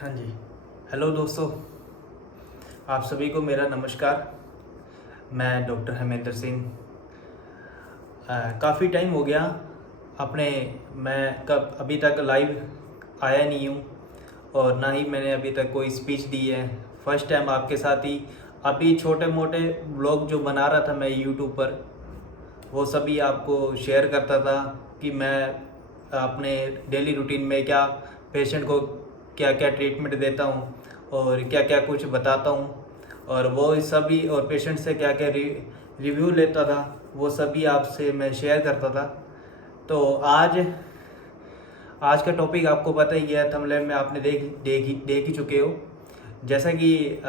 हाँ जी। हेलो दोस्तों, आप सभी को मेरा नमस्कार। मैं डॉक्टर हेमेंद्र सिंह। काफ़ी टाइम हो गया अपने मैं कब अभी तक लाइव आया नहीं हूँ और ना ही मैंने अभी तक कोई स्पीच दी है। फर्स्ट टाइम आपके साथ ही अभी छोटे मोटे ब्लॉग जो बना रहा था मैं यूट्यूब पर, वो सभी आपको शेयर करता था कि मैं अपने डेली रूटीन में क्या पेशेंट को क्या क्या ट्रीटमेंट देता हूँ और क्या क्या कुछ बताता हूँ, और वो सभी और पेशेंट से क्या क्या रिव्यू लेता था, वो सभी आपसे मैं शेयर करता था। तो आज का टॉपिक आपको पता ही है, थंबनेल में आपने देख ही चुके हो। जैसा कि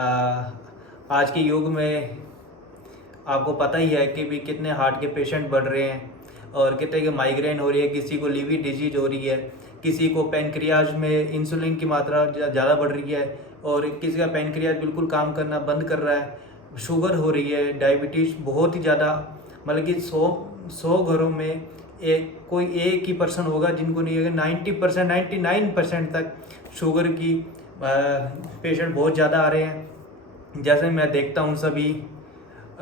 आज के युग में आपको पता ही है कि भी कितने हार्ट के पेशेंट बढ़ रहे हैं और कितने के माइग्रेन हो रही है, किसी को लीवर डिजीज हो रही है, किसी को पैनक्रियाज में इंसुलिन की मात्रा ज़्यादा बढ़ रही है और किसी का पैनक्रियाज बिल्कुल काम करना बंद कर रहा है, शुगर हो रही है, डायबिटीज़ बहुत ही ज़्यादा। मतलब कि 100 घरों में कोई एक ही पर्सन होगा जिनको नहीं है, 90% 99% तक शुगर की पेशेंट बहुत ज़्यादा आ रहे हैं। जैसे मैं देखता हूँ सभी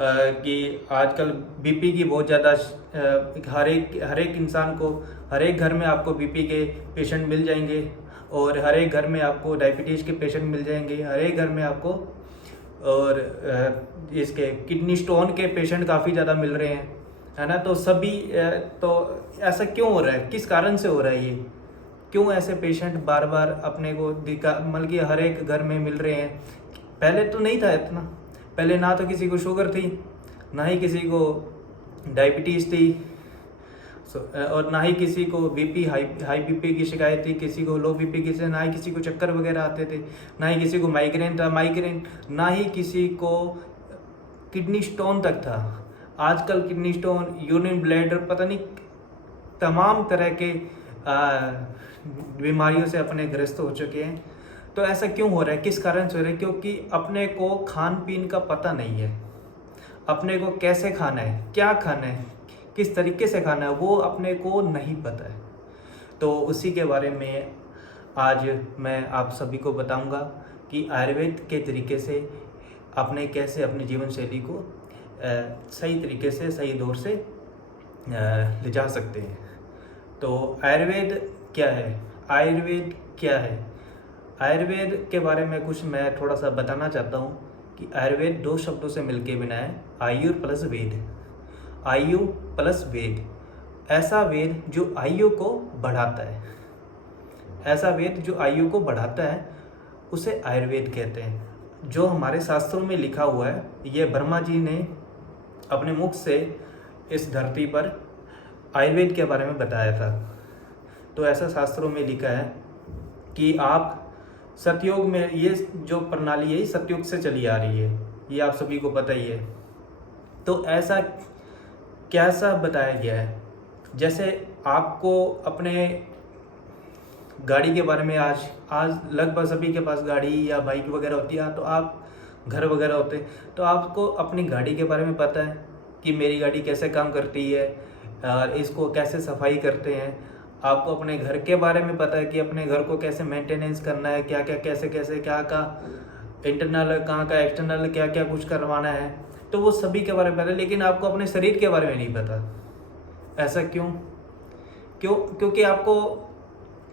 कि आजकल बीपी की बहुत ज़्यादा हर एक इंसान को, हर एक घर में आपको बीपी के पेशेंट मिल जाएंगे और हर एक घर में आपको डायबिटीज़ के पेशेंट मिल जाएंगे, हर एक घर में आपको और इसके किडनी स्टोन के पेशेंट काफ़ी ज़्यादा मिल रहे हैं, है ना। तो सभी तो ऐसा क्यों हो रहा है, किस कारण से हो रहा है ये, क्यों ऐसे पेशेंट बार बार अपने को मतलब कि हर एक घर में मिल रहे हैं। पहले तो नहीं था इतना, पहले ना तो किसी को शुगर थी, ना ही किसी को डायबिटीज़ थी, और ना ही किसी को बीपी हाई बीपी की शिकायत थी, किसी को लो बीपी की, ना ही किसी को चक्कर वगैरह आते थे, ना ही किसी को माइग्रेन था, ना ही किसी को किडनी स्टोन तक था। आजकल किडनी स्टोन, यूरिन ब्लैडर, पता नहीं तमाम तरह के बीमारियों से अपने ग्रस्त हो चुके हैं। तो ऐसा क्यों हो रहा है, किस कारण से हो रहा है? क्योंकि अपने को खान पीन का पता नहीं है, अपने को कैसे खाना है, क्या खाना है, किस तरीके से खाना है, वो अपने को नहीं पता है। तो उसी के बारे में आज मैं आप सभी को बताऊंगा कि आयुर्वेद के तरीके से अपने कैसे अपनी जीवन शैली को सही तरीके से, सही दौर से ले जा सकते हैं। तो आयुर्वेद क्या है, आयुर्वेद क्या है? आयुर्वेद के बारे में कुछ मैं थोड़ा सा बताना चाहता हूँ कि आयुर्वेद 2 शब्दों से मिलकर बना है, आयु प्लस वेद। आयु प्लस वेद, ऐसा वेद जो आयु को बढ़ाता है, ऐसा वेद जो आयु को बढ़ाता है उसे आयुर्वेद कहते हैं। जो हमारे शास्त्रों में लिखा हुआ है, ये ब्रह्मा जी ने अपने मुख से इस धरती पर आयुर्वेद के बारे में बताया था। तो ऐसा शास्त्रों में लिखा है कि आप सतयुग में, ये जो प्रणाली है सतयुग से चली आ रही है, ये आप सभी को पता ही है। तो ऐसा कैसा बताया गया है, जैसे आपको अपने गाड़ी के बारे में, आज लगभग सभी के पास गाड़ी या बाइक वगैरह होती है, तो आप घर वगैरह होते, तो आपको अपनी गाड़ी के बारे में पता है कि मेरी गाड़ी कैसे काम करती है और इसको कैसे सफाई करते हैं। आपको अपने घर के बारे में पता है कि अपने घर को कैसे मेंटेनेंस करना है, क्या क्या कैसे कैसे क्या का इंटरनल, कहाँ का एक्सटर्नल, क्या क्या कुछ करवाना है, तो वो सभी के बारे में पता है। लेकिन आपको अपने शरीर के बारे में नहीं पता। ऐसा क्योंकि आपको,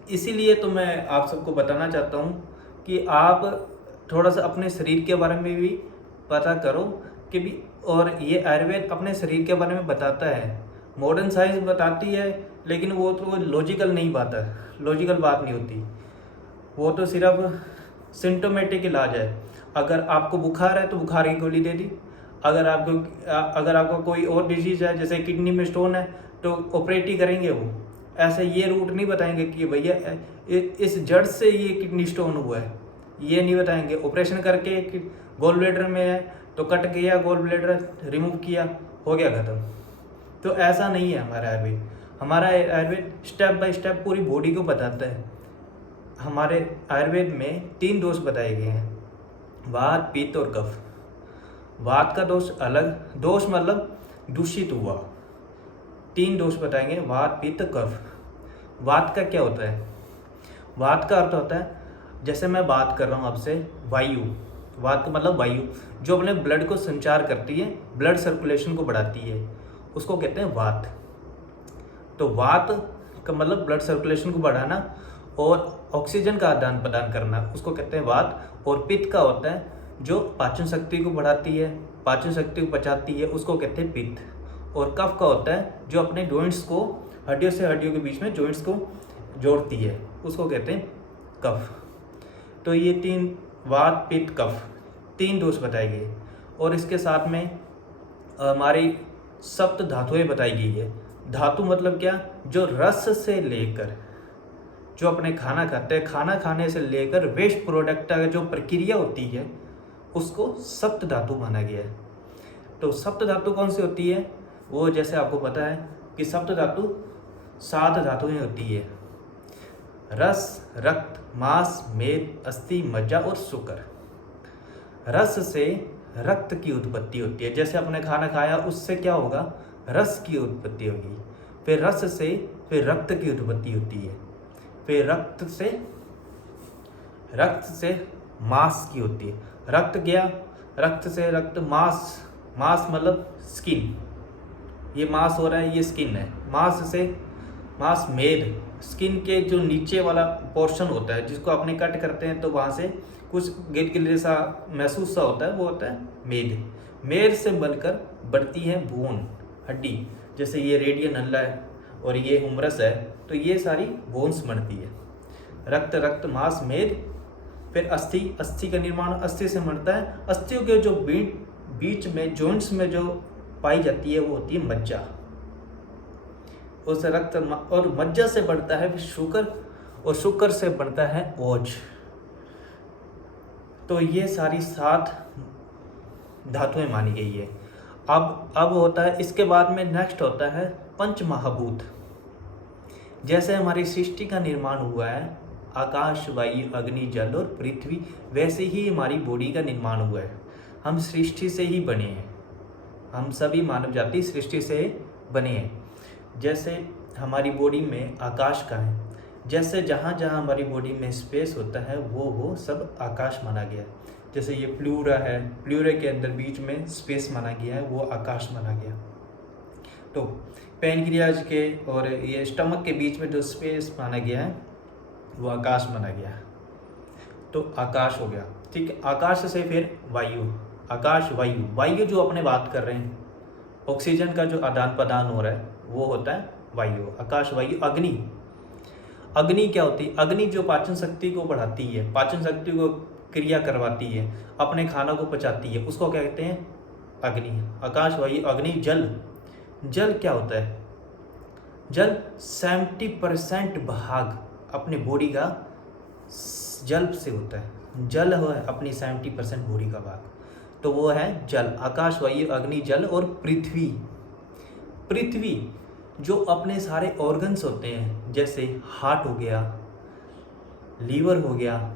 इसीलिए तो मैं आप सबको बताना चाहता हूँ कि आप थोड़ा सा अपने शरीर के बारे में भी पता करो कि भी, और ये आयुर्वेद अपने शरीर के बारे में बताता है। मॉडर्न साइंस बताती है लेकिन वो तो लॉजिकल नहीं बात है, लॉजिकल बात नहीं होती, वो तो सिर्फ सिम्टोमेटिक इलाज है। अगर आपको बुखार है तो बुखार की गोली दे दी, अगर आपको कोई और डिजीज़ है, जैसे किडनी में स्टोन है, तो ऑपरेट ही करेंगे वो। ऐसे ये रूट नहीं बताएंगे कि भैया इस जड़ से ये किडनी स्टोन हुआ है, ये नहीं बताएंगे। ऑपरेशन करके गोल ब्लैडर में है तो कट गया गोल ब्लैडर, रिमूव किया, हो गया ख़त्म। तो ऐसा नहीं है हमारा आयुर्वेद। हमारा आयुर्वेद स्टेप बाय स्टेप पूरी बॉडी को बताता है। हमारे आयुर्वेद में 3 दोष बताए गए हैं, वात, पित्त और कफ। वात का दोष अलग, दोष मतलब दूषित हुआ। 3 दोष बताएंगे, वात, पित्त, कफ। वात का क्या होता है? वात का अर्थ होता है जैसे मैं बात कर रहा हूँ आपसे वायु, वात का मतलब वायु जो अपने ब्लड को संचार करती है, ब्लड सर्कुलेशन को बढ़ाती है, उसको कहते हैं वात। तो वात का मतलब ब्लड सर्कुलेशन को बढ़ाना और ऑक्सीजन का आदान प्रदान करना, उसको कहते हैं वात। और पित्त का होता है जो पाचन शक्ति को बढ़ाती है, पाचन शक्ति को पचाती है, उसको कहते हैं पित्त। और कफ का होता है जो अपने जॉइंट्स को, हड्डियों से हड्डियों के बीच में जॉइंट्स को जोड़ती है, उसको कहते हैं कफ। तो ये 3 वात पित्त कफ 3 दोष बताए गए। और इसके साथ में हमारी सप्त धातुएं बताई गई है। धातु मतलब क्या, जो रस से लेकर, जो अपने खाना खाते हैं, खाना खाने से लेकर वेस्ट प्रोडक्ट का जो प्रक्रिया होती है उसको सप्त धातु माना गया है। तो सप्त धातु कौन सी होती है, वो जैसे आपको पता है कि सप्त धातु 7 धातुएं होती है, रस, रक्त, मांस, मेद, अस्थि, मज्जा और शुक्र। रस से रक्त की उत्पत्ति होती है, जैसे आपने खाना खाया उससे क्या होगा, रस की उत्पत्ति होगी। फिर रस से फिर रक्त की उत्पत्ति होती है, फिर रक्त से मांस की होती है। रक्त गया, रक्त से रक्त, मांस, मांस मतलब स्किन, ये मांस हो रहा है, ये स्किन है। मांस से मांस, मेद, स्किन के जो नीचे वाला पोर्शन होता है जिसको अपने कट करते हैं तो वहाँ से कुछ गिल गिले सा महसूस सा होता है, वो होता है मेद। मेद से बनकर बढ़ती है बोन, हड्डी, जैसे ये रेडियन नल्ला है और ये हुमरस है, तो ये सारी बोन्स बनती है। रक्त, रक्त, मांस, मेद, फिर अस्थि, अस्थि का निर्माण अस्थि से बनता है। अस्थियों के जो बीच में जॉइंट्स में जो पाई जाती है वो होती है मज्जा। उस रक्त और मज्जा से बढ़ता है फिर शुक्र, और शुक्र से बढ़ता है ओज। तो ये सारी 7 धातुएं मानी गई है। अब होता है, इसके बाद में नेक्स्ट होता है पंच महाभूत। जैसे हमारी सृष्टि का निर्माण हुआ है आकाश, वायु, अग्नि, जल और पृथ्वी, वैसे ही हमारी बॉडी का निर्माण हुआ है। हम सृष्टि से ही बने हैं, हम सभी मानव जाति सृष्टि से बने हैं। जैसे हमारी बॉडी में आकाश का है, जैसे जहाँ जहाँ हमारी बॉडी में स्पेस होता है वो सब आकाश माना गया है। जैसे ये प्लूरा है, प्लूरे के अंदर बीच में स्पेस माना गया है, वो आकाश माना गया। तो पैनक्रियाज के और ये स्टमक के बीच में जो स्पेस माना गया है वो आकाश माना गया है। तो आकाश हो गया, ठीक है। आकाश से फिर वायु, आकाश, वायु, वायु जो अपने बात कर रहे हैं, ऑक्सीजन का जो आदान प्रदान हो रहा है वो होता है वायु, आकाश, वायु। अग्नि, अग्नि क्या होती है, अग्नि जो पाचन शक्ति को बढ़ाती है, पाचन शक्ति को क्रिया करवाती है, अपने खाना को पचाती है, उसको क्या कहते हैं, अग्नि। आकाश, वायु, अग्नि। जल, जल क्या होता है, जल 70% भाग अपने बॉडी का जल से होता है। जल है अपनी 70% बॉडी का भाग, तो वो है जल। आकाश, वायु, अग्नि, जल। और पृथ्वी, पृथ्वी जो अपने सारे ऑर्गन्स होते हैं, जैसे हार्ट हो गया, लीवर हो गया,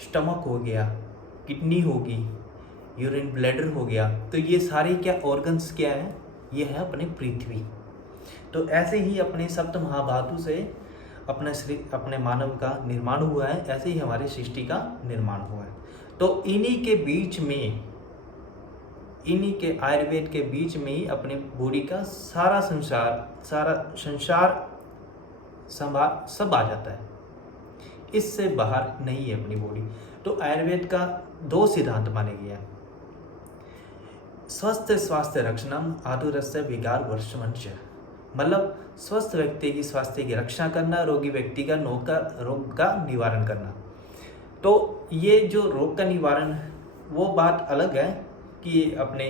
स्टमक हो गया, किडनी होगी, यूरिन ब्लैडर हो गया, तो ये सारे क्या ऑर्गन्स क्या है, ये है अपने पृथ्वी। तो ऐसे ही अपने सप्त महाधातु से अपने मानव का निर्माण हुआ है, ऐसे ही हमारी सृष्टि का निर्माण हुआ है। तो इन्हीं के बीच में, इन्हीं के आयुर्वेद के बीच में ही अपने बॉडी का सारा संसार सब आ जाता है, इससे बाहर नहीं है अपनी बॉडी। तो आयुर्वेद का 2 सिद्धांत माने गए हैं, स्वस्थ स्वास्थ्य रक्षणम आधुरस्य विकार वर्षवंश, मतलब स्वस्थ व्यक्ति की स्वास्थ्य की रक्षा करना, रोगी व्यक्ति का रोग का निवारण करना। तो ये जो रोग का निवारण, वो बात अलग है कि अपने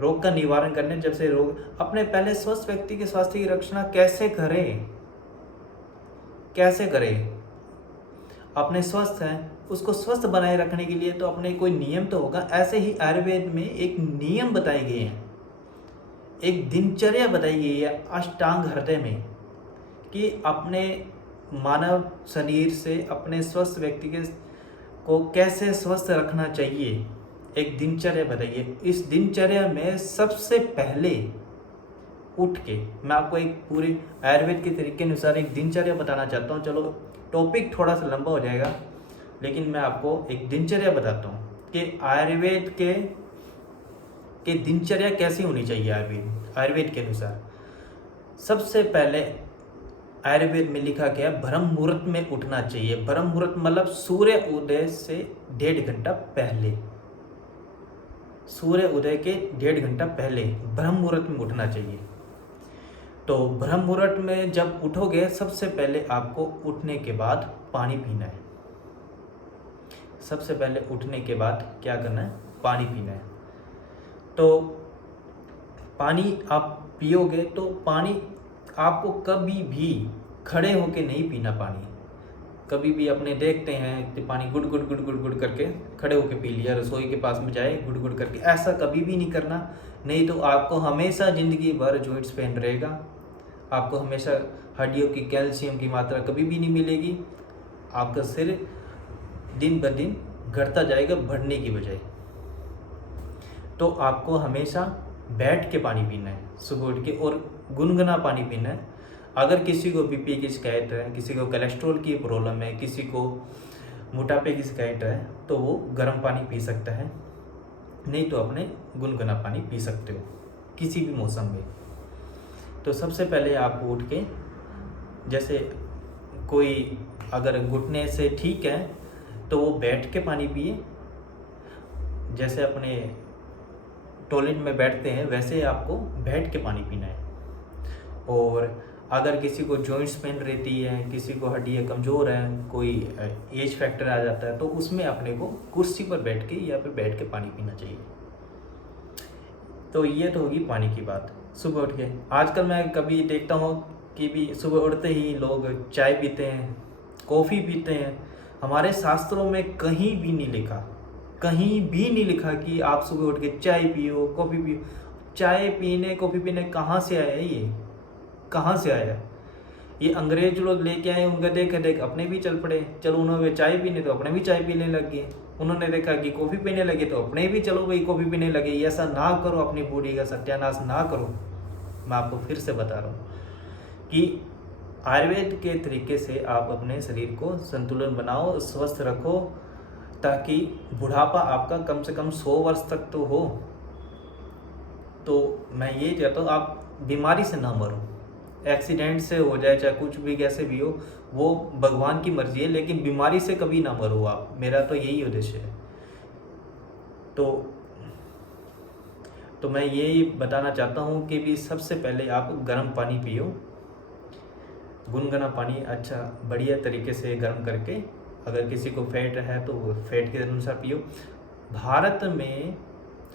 रोग का निवारण करने, जब से रोग, अपने पहले स्वस्थ व्यक्ति के स्वास्थ्य की रक्षा कैसे करें, अपने स्वस्थ हैं उसको स्वस्थ बनाए रखने के लिए तो अपने कोई नियम तो होगा। ऐसे ही आयुर्वेद में एक नियम बताए गए हैं, एक दिनचर्या बताई गई है अष्टांग हृदय में, कि अपने मानव शरीर से अपने स्वस्थ व्यक्ति को कैसे स्वस्थ रखना चाहिए, एक दिनचर्या बताइए। इस दिनचर्या में सबसे पहले उठ के, मैं आपको एक पूरे आयुर्वेद के तरीके अनुसार एक दिनचर्या बताना चाहता हूँ। चलो टॉपिक थोड़ा सा लंबा हो जाएगा, लेकिन मैं आपको एक दिनचर्या बताता हूँ कि आयुर्वेद के दिनचर्या कैसी होनी चाहिए। आयुर्वेद के अनुसार सबसे पहले आयुर्वेद में लिखा गया ब्रह्म मुहूर्त में उठना चाहिए। ब्रह्म मुहूर्त मतलब सूर्य उदय से 1.5 घंटा पहले, सूर्य उदय के 1.5 घंटा पहले ब्रह्म मुहूर्त में उठना चाहिए। तो ब्रह्म मुहूर्त में जब उठोगे, सबसे पहले आपको उठने के बाद पानी पीना है। सबसे पहले उठने के बाद क्या करना है? पानी पीना है। तो पानी आप पियोगे तो पानी आपको कभी भी खड़े होके नहीं पीना। पानी कभी भी अपने देखते हैं कि पानी गुड़ गुड़ गुड़ गुड़ गुड़ करके खड़े होके पी लिया, रसोई के पास में जाए गुड़ गुड़ करके, ऐसा कभी भी नहीं करना। नहीं तो आपको हमेशा ज़िंदगी भर जॉइंट्स पेन रहेगा, आपको हमेशा हड्डियों की कैल्शियम की मात्रा कभी भी नहीं मिलेगी, आपका सिर दिन ब दिन घटता जाएगा बढ़ने की बजाय। तो आपको हमेशा बैठ के पानी पीना है सुबह उठ के, और गुनगुना पानी पीना है। अगर किसी को बीपी की शिकायत है, किसी को कोलेस्ट्रॉल की प्रॉब्लम है, किसी को मोटापे की शिकायत है, तो वो गर्म पानी पी सकता है, नहीं तो अपने गुनगुना पानी पी सकते हो किसी भी मौसम में। तो सबसे पहले आपको उठ के, जैसे कोई अगर घुटने से ठीक है तो वो बैठ के पानी पिए, जैसे अपने टॉयलेट में बैठते हैं वैसे आपको बैठ के पानी पीना है। और अगर किसी को जॉइंट्स पेन रहती है, किसी को हड्डियाँ कमज़ोर हैं, कोई एज फैक्टर आ जाता है, तो उसमें अपने को कुर्सी पर बैठ के या फिर बैठ के पानी पीना चाहिए। तो ये तो होगी पानी की बात सुबह उठ के। आजकल मैं कभी देखता हूँ कि भी सुबह उठते ही लोग चाय पीते हैं, कॉफ़ी पीते हैं। हमारे शास्त्रों में कहीं भी नहीं लिखा, कहीं भी नहीं लिखा कि आप सुबह उठ के चाय पियो, कॉफ़ी पियो। चाय पीने, कॉफ़ी पीने कहाँ से आया ये? कहाँ से आया? ये अंग्रेज लोग लेके आए, उनका देख अपने भी चल पड़े। चलो उन्होंने चाय पीने तो अपने भी चाय पीने लग गए, उन्होंने देखा कि कॉफ़ी पीने लगे तो अपने भी चलो भाई कॉफ़ी पीने लगे। ऐसा ना करो, अपनी बॉडी का सत्यानाश ना करो। मैं आपको फिर से बता रहा हूँ कि आयुर्वेद के तरीके से आप अपने शरीर को संतुलन बनाओ, स्वस्थ रखो, ताकि बुढ़ापा आपका कम से कम 100 वर्ष तक तो हो। तो मैं ये चाहता हूँ आप बीमारी से ना मरो, एक्सीडेंट से हो जाए चाहे कुछ भी कैसे भी हो, वो भगवान की मर्जी है, लेकिन बीमारी से कभी ना मरो आप। मेरा तो यही उद्देश्य है। तो मैं यही बताना चाहता हूँ कि भी सबसे पहले आप गर्म पानी पियो, गुनगुना पानी अच्छा बढ़िया तरीके से गर्म करके। अगर किसी को फैट है तो फैट के अनुसार पियो।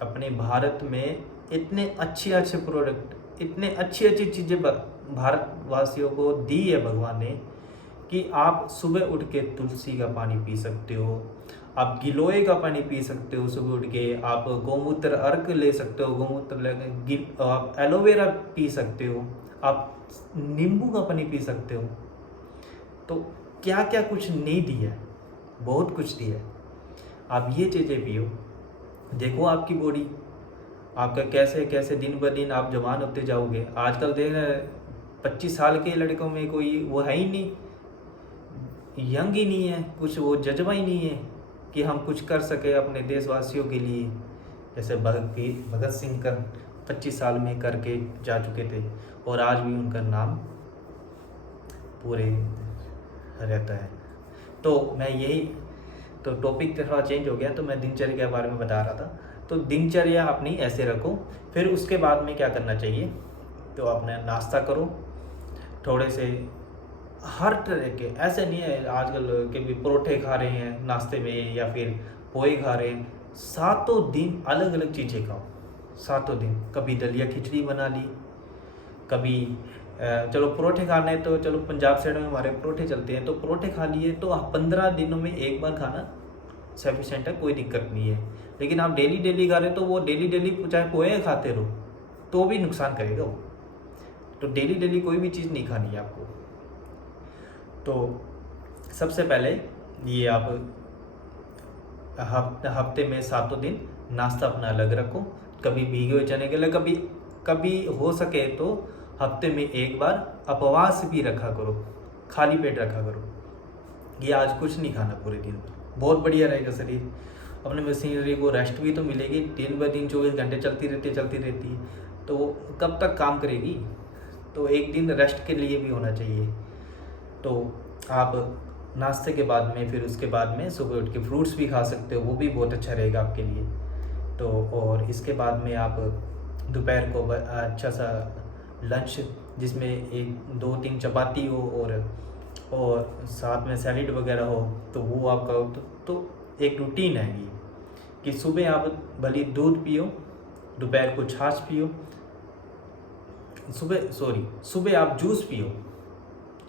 अपने भारत में इतने अच्छे प्रोडक्ट, इतने अच्छी चीज़ें भारतवासियों को दी है भगवान ने कि आप सुबह उठ के तुलसी का पानी पी सकते हो, आप गिलोय का पानी पी सकते हो सुबह उठ के, आप गौमूत्र अर्क ले सकते हो, आप एलोवेरा पी सकते हो, आप नींबू का पानी पी सकते हो। तो क्या क्या कुछ नहीं दिया है, बहुत कुछ दिया है। आप ये चीज़ें पियो, देखो आपकी बॉडी आपका कैसे कैसे दिन ब दिन आप जवान होते जाओगे। आजकल देख रहे 25 साल के लड़कों में कोई वो है ही नहीं, यंग ही नहीं है, कुछ वो जज्बा ही नहीं है कि हम कुछ कर सके अपने देशवासियों के लिए। जैसे भगत सिंह कर 25 साल में करके जा चुके थे और आज भी उनका नाम पूरे रहता है। तो मैं यही, तो टॉपिक थोड़ा चेंज हो गया, तो मैं दिनचर्या के बारे में बता रहा था। तो दिनचर्या अपनी ऐसे रखो। फिर उसके बाद में क्या करना चाहिए, तो अपना नाश्ता करो थोड़े से, हर तरह के, ऐसे नहीं है आजकल के भी परोठे खा रहे हैं नाश्ते में या फिर पोहे खा रहे हैं। 7 दिन अलग अलग चीज़ें खाओ, 7 दिन। कभी दलिया खिचड़ी बना ली, कभी चलो परोठे खाने तो चलो पंजाब साइड में हमारे परोठे चलते हैं, तो परोठे खा लिए तो 15 दिनों में एक बार खाना सफिशेंट है, कोई दिक्कत नहीं है। लेकिन आप डेली खा रहे तो वो डेली चाहे पोहे खाते रहो तो भी नुकसान करेगा वो। तो डेली कोई भी चीज़ नहीं खानी है आपको। तो सबसे पहले ये आप हफ्ते में 7 दिन नाश्ता अपना अलग रखो। कभी भीगे हुए चने के लिए, कभी हो सके तो हफ्ते में एक बार उपवास भी रखा करो, खाली पेट रखा करो। ये आज कुछ नहीं खाना पूरे दिन भर। बहुत बढ़िया रहेगा शरीर। अपने मशीनरी को रेस्ट भी तो मिलेगी, दिन ब दिन 24 घंटे चलती रहती है, तो वो कब तक काम करेगी। तो एक दिन रेस्ट के लिए भी होना चाहिए। तो आप नाश्ते के बाद में, फिर उसके बाद में सुबह उठ के फ्रूट्स भी खा सकते हो, वो भी बहुत अच्छा रहेगा आपके लिए। तो और इसके बाद में आप दोपहर को अच्छा सा लंच, जिसमें 1-2-3 चपाती हो और साथ में सैलेड वगैरह हो, तो वो आपका तो एक रूटीन है ये, कि सुबह आप भले दूध पियो, दोपहर को छाछ पियो, सुबह आप जूस पियो,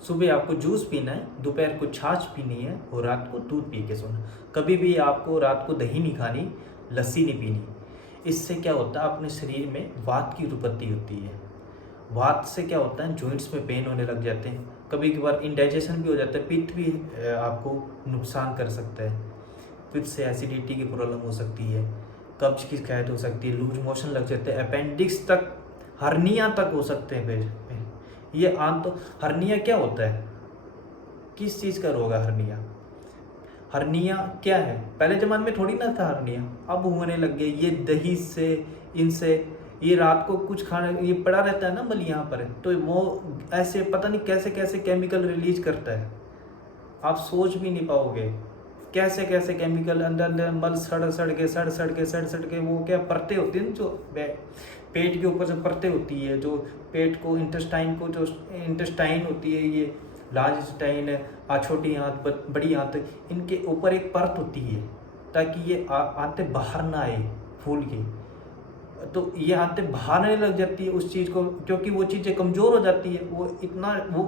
सुबह आपको जूस पीना है, दोपहर को छाछ पीनी है और रात को दूध पी के सोना। कभी भी आपको रात को दही नहीं खानी, लस्सी नहीं पीनी। इससे क्या होता है, अपने शरीर में वात की उत्पत्ति होती है। वात से क्या होता है, जॉइंट्स में पेन होने लग जाते हैं, कभी कभार इंडाइजेशन भी हो जाता है, पित्त भी आपको नुकसान कर सकता है, पित्त से एसिडिटी की प्रॉब्लम हो सकती है, कब्ज की शिकायत हो सकती है, लूज मोशन लग जाते हैं, अपेंडिक्स तक, हर्निया तक हो सकते हैं। फिर ये आम तो हर्निया क्या होता है, किस चीज़ का रोग है हर्निया? हर्निया क्या है? पहले ज़माने में थोड़ी ना था हर्निया, अब होने लग गए। ये दही से, इनसे, ये रात को कुछ खाने, ये पड़ा रहता है ना मल यहाँ पर, तो वो ऐसे पता नहीं कैसे कैसे केमिकल रिलीज करता है, आप सोच भी नहीं पाओगे कैसे कैसे केमिकल अंदर मल सड़ के वो क्या परतें होती है, जो पेट के ऊपर से परतें होती है, जो पेट को जो इंटेस्टाइन होती है, ये लार्ज इंटेस्टाइन है, छोटी आंत, बड़ी आंत, इनके ऊपर एक परत होती है ताकि ये आंतें बाहर ना आए फूल की। तो ये आंतें बाहर आने लग जाती है उस चीज़ को, क्योंकि वो चीज़ें कमज़ोर हो जाती है, वो इतना वो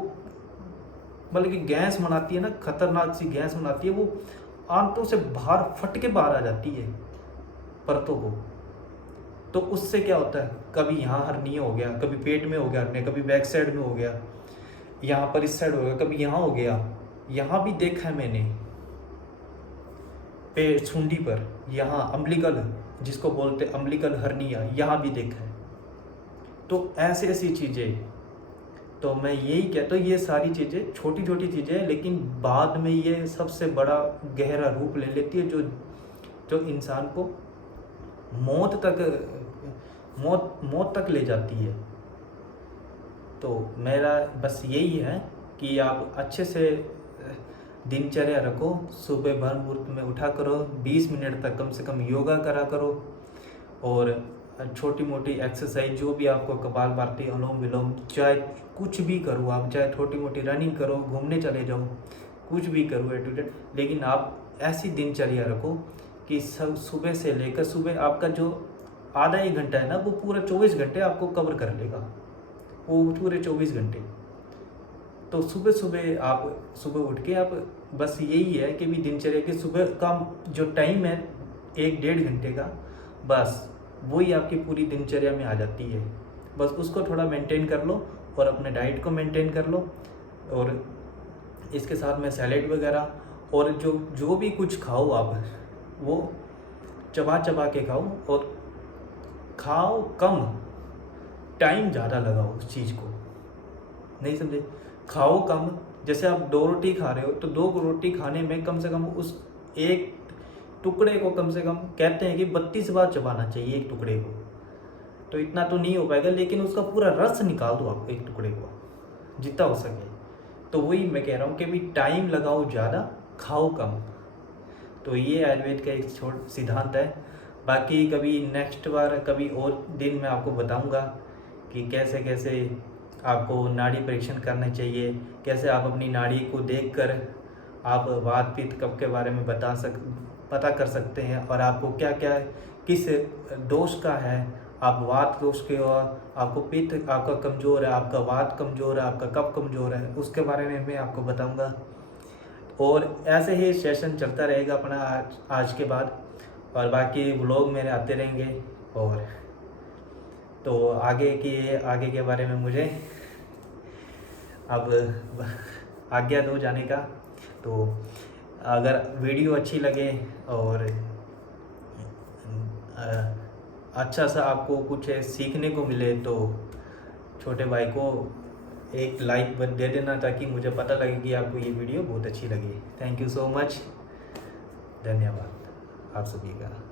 बल्कि गैस बनाती है ना, खतरनाक सी गैस बनाती है, वो आंतों से बाहर फट के बाहर आ जाती है परतों को। तो उससे क्या होता है, कभी यहाँ हर्निया हो गया, कभी पेट में हो गया हर्निया, कभी बैक साइड में हो गया, यहाँ पर इस साइड हो गया, कभी यहाँ हो गया। यहाँ भी देखा है मैंने, पेट सूंडी पर, यहाँ अम्बिलिकल, जिसको बोलते अम्बिलिकल हर्निया, यहाँ भी देखा है। तो ऐसी ऐसी चीज़ें, तो मैं यही कहता हूँ, ये सारी चीज़ें छोटी छोटी चीज़ें हैं, लेकिन बाद में ये सबसे बड़ा गहरा रूप ले लेती है, जो इंसान को मौत तक ले जाती है। तो मेरा बस यही है कि आप अच्छे से दिनचर्या रखो, सुबह भर मुहूर्त में उठा करो, 20 मिनट तक कम से कम योगा करा करो, और छोटी मोटी एक्सरसाइज जो भी आपको, कपालभाति, अनुलोम विलोम, चाहे कुछ भी करो आप, चाहे छोटी मोटी रनिंग करो, घूमने चले जाओ, कुछ भी करो एटीट्यूड, लेकिन आप ऐसी दिनचर्या रखो कि सब सुबह से लेकर, सुबह आपका जो आधा 1 घंटा है ना, वो पूरा 24 घंटे आपको कवर कर लेगा, वो पूरे 24 घंटे। तो सुबह उठ के आप, बस यही है कि भी दिनचर्या के सुबह का जो टाइम है 1-1.5 घंटे का, बस वही आपकी पूरी दिनचर्या में आ जाती है। बस उसको थोड़ा मेंटेन कर लो और अपने डाइट को मेंटेन कर लो, और इसके साथ में सैलेड वगैरह, और जो भी कुछ खाओ आप, वो चबा के खाओ, और खाओ कम, टाइम ज़्यादा लगाओ उस चीज़ को, नहीं समझे? खाओ कम, जैसे आप 2 रोटी खा रहे हो, तो 2 रोटी खाने में कम से कम उस एक टुकड़े को कम से कम कहते हैं कि 32 बार चबाना चाहिए एक टुकड़े को। तो इतना तो नहीं हो पाएगा, लेकिन उसका पूरा रस निकाल दो आप एक टुकड़े को, जितना हो सके। तो वही मैं कह रहा हूँ कि भी टाइम लगाओ ज़्यादा, खाओ कम। तो ये आयुर्वेद का एक छोटा सिद्धांत है। बाकी कभी नेक्स्ट बार, कभी और दिन मैं आपको बताऊँगा कि कैसे कैसे आपको नाड़ी परीक्षण करना चाहिए, कैसे आप अपनी नाड़ी को देखकर आप वात पित्त कफ के बारे में पता कर सकते हैं, और आपको क्या क्या किस दोष का है, आप वात दोष के हो, आपको पित्त आपका कमज़ोर है, आपका वात कमज़ोर है, आपका कफ कमज़ोर है, उसके बारे में मैं आपको बताऊंगा। और ऐसे ही सेशन चलता रहेगा अपना आज के बाद, और बाकी व्लॉग मेरे आते रहेंगे। और तो आगे के बारे में मुझे अब आज्ञा दो जाने का। तो अगर वीडियो अच्छी लगे और अच्छा सा आपको कुछ सीखने को मिले, तो छोटे भाई को एक लाइक दे देना, ताकि मुझे पता लगे कि आपको ये वीडियो बहुत अच्छी लगी। Thank you so much. धन्यवाद आप सभी का।